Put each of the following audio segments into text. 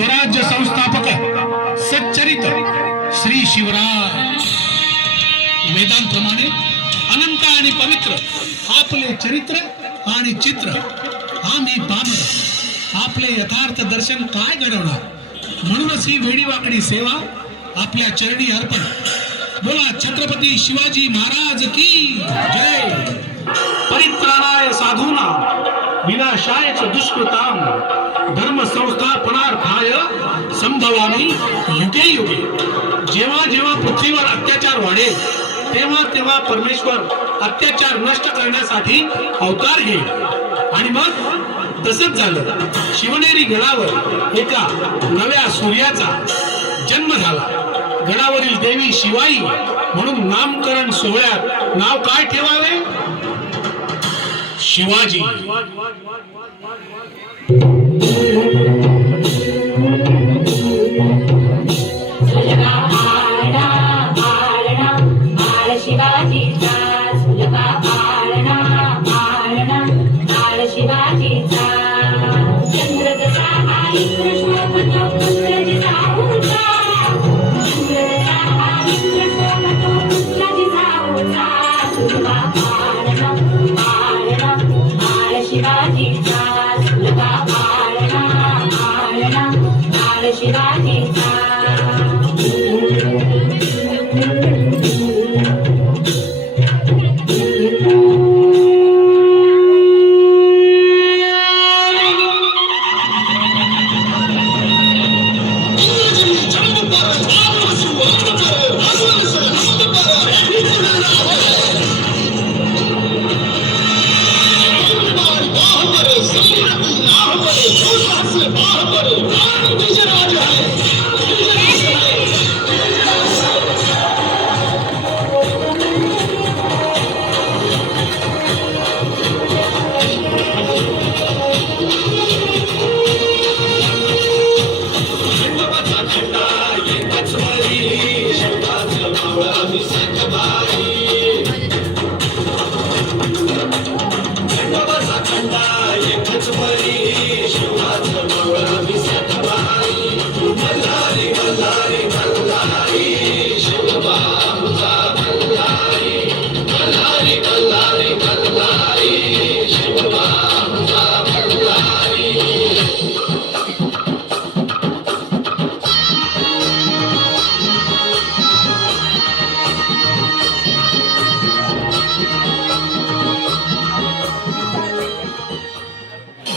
स्वराज्य संस्थापक सच्चरित श्री शिवराय वेदांप्रमाणे अनंत आणि पवित्र आपले चरित्र आणि चित्र आम्ही पामर आपले यथार्थ दर्शन काय घडवणार, म्हणूनच ही वेडीवाकडी सेवा आपल्या चरणी अर्पण। बोला छत्रपती शिवाजी महाराज की जय। परित्राणाय साधूना विनाशाय च दुष्कृताम धर्म संस्थापनार्थाय संभवामी युगे युगे। जेव्हा जेव्हा पृथ्वीवर अत्याचार वाढेल तेव्हा तेव्हा परमेश्वर अत्याचार नष्ट करण्यासाठी अवतार घेईल। आणि मग तसंच झालं। शिवनेरी गडावर एका नव्या सूर्याचा जन्म झाला। गडावरील देवी शिवाई म्हणून नामकरण सोहळ्यात नाव काय ठेवावे? शिवाजी।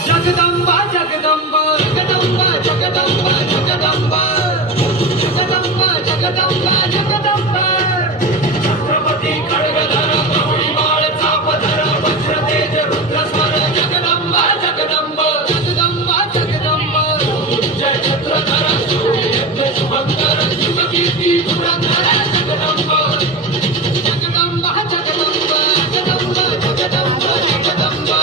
जगदंबा जगदंबा जगदंबा जगदंबा जगदंबा जगदंबा जगदंबा जगदंबा छत्रपती खड्गधर बहुमाळ चापधर वज्रतेज रुद्रस्वर जगदंबा जगदंबा जगदंबा जगदंबा जय छत्रधर सूर्यज्ञ शुभंकर शिवकीर्ती पुरंदर जगदंबा जगदंबा जगदंबा जगदंबा जगदंबा जगदंबा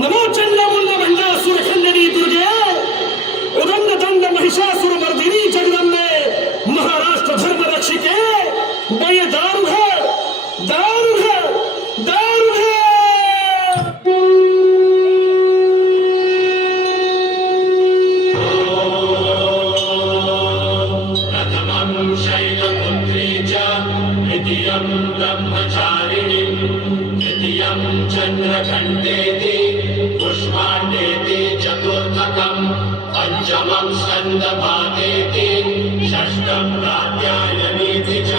नमो चंद्रमुंड भंडासुर खंडनी दुर्गे उदंड दंड महिषासुर मर्दिनी जगदंबे महाराष्ट्र धर्म रक्षिके बय दारू है दारू है दारू है। प्रथमं शैलपुत्री च द्वितीयं ब्रह्मचारिणी तृतीयं चन्द्रघण्टेति पुष्पाण्डेति चतुर्थकं पंचमं स्कन्दभागेति षष्ठं कात्यायनीति च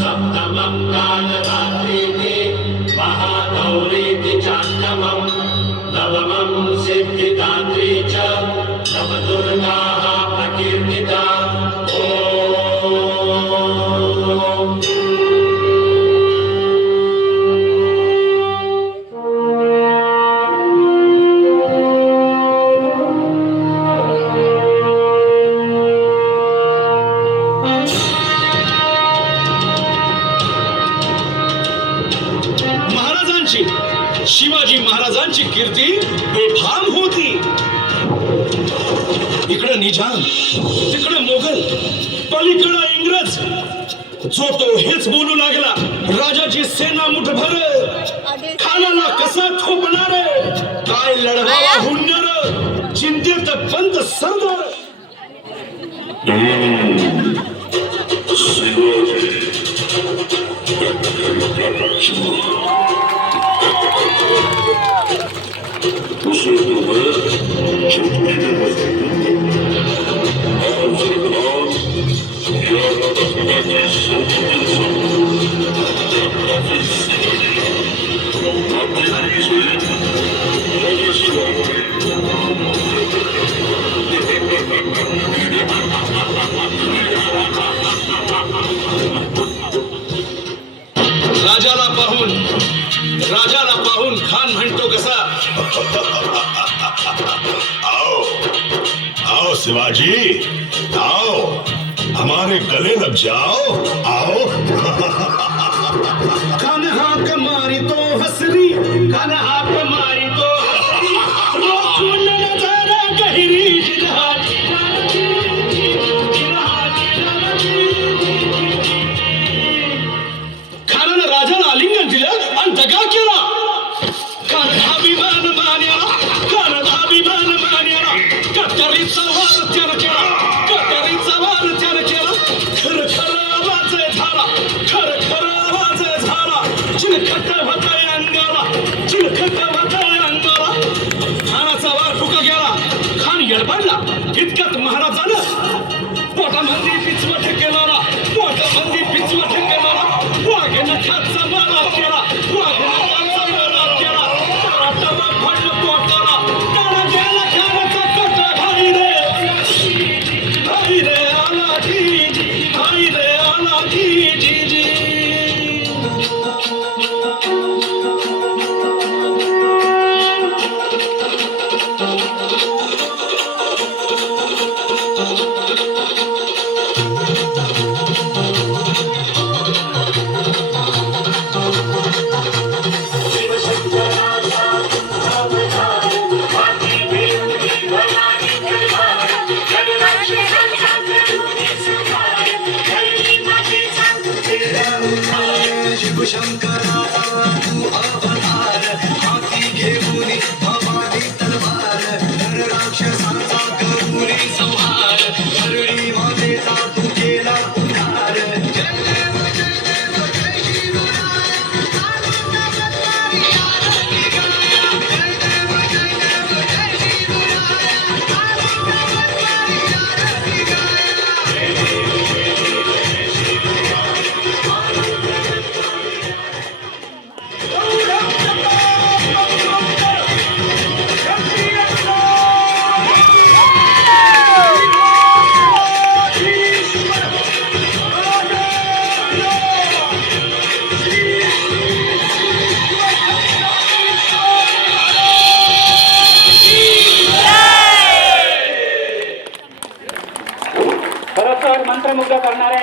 सप्तमं कालरात्रीति महागौरीति चाष्टमं नवमं सिद्धिदात्री च नवदुर्गाः प्रकीर्तिता। शिवाजी महाराजांची कीर्ती बेफाम होती। निजाम, तिकडे मोगल, पलीकडे इंग्रज. जो तो हेच बोलू लागला, राजाची सेना मुठभर, खानाला कसा थोपणार, काय लढवावा हुंडर, चिंतेत पंत सरदार. राजाला पाहून खान म्हणतो कसा, आओ आओ शिवाजी, आओ हमारे गले लग जाओ, आओ. खान हाक मारी तो हसरी, खान हाक मारी तो हसरी, रोखून नजारा गहिरी जिल्हाची. खानानं राजाला आलिंगन दिलं आणि दगा केला. खानाला अभिमान मान्याला, खानाला अभिमान मान्याला, कटरीचा वार त्यानं केला, कटरीचा वार त्यानं केला. खरं खरं आवाज झाला, खरं खरं आवाज झाला, चिलखत होतंय अंगाला, चिलखत होतंय अंगाला. खानाचा वार फुका गेला, खान येडपडला. इतक्यात महाराजानं पोटामध्ये पिचवट केला, पोटामध्ये पिचवट केला. वाघेनं खाचा मारा केला, वाघेनं खाचा मारा केला. तरातरा पडलं पोटाला, त्याला गेला खानाचा कटा. भाई रे आला जी, भाई रे आला जी. मंत्रमुग्ध करणाऱ्या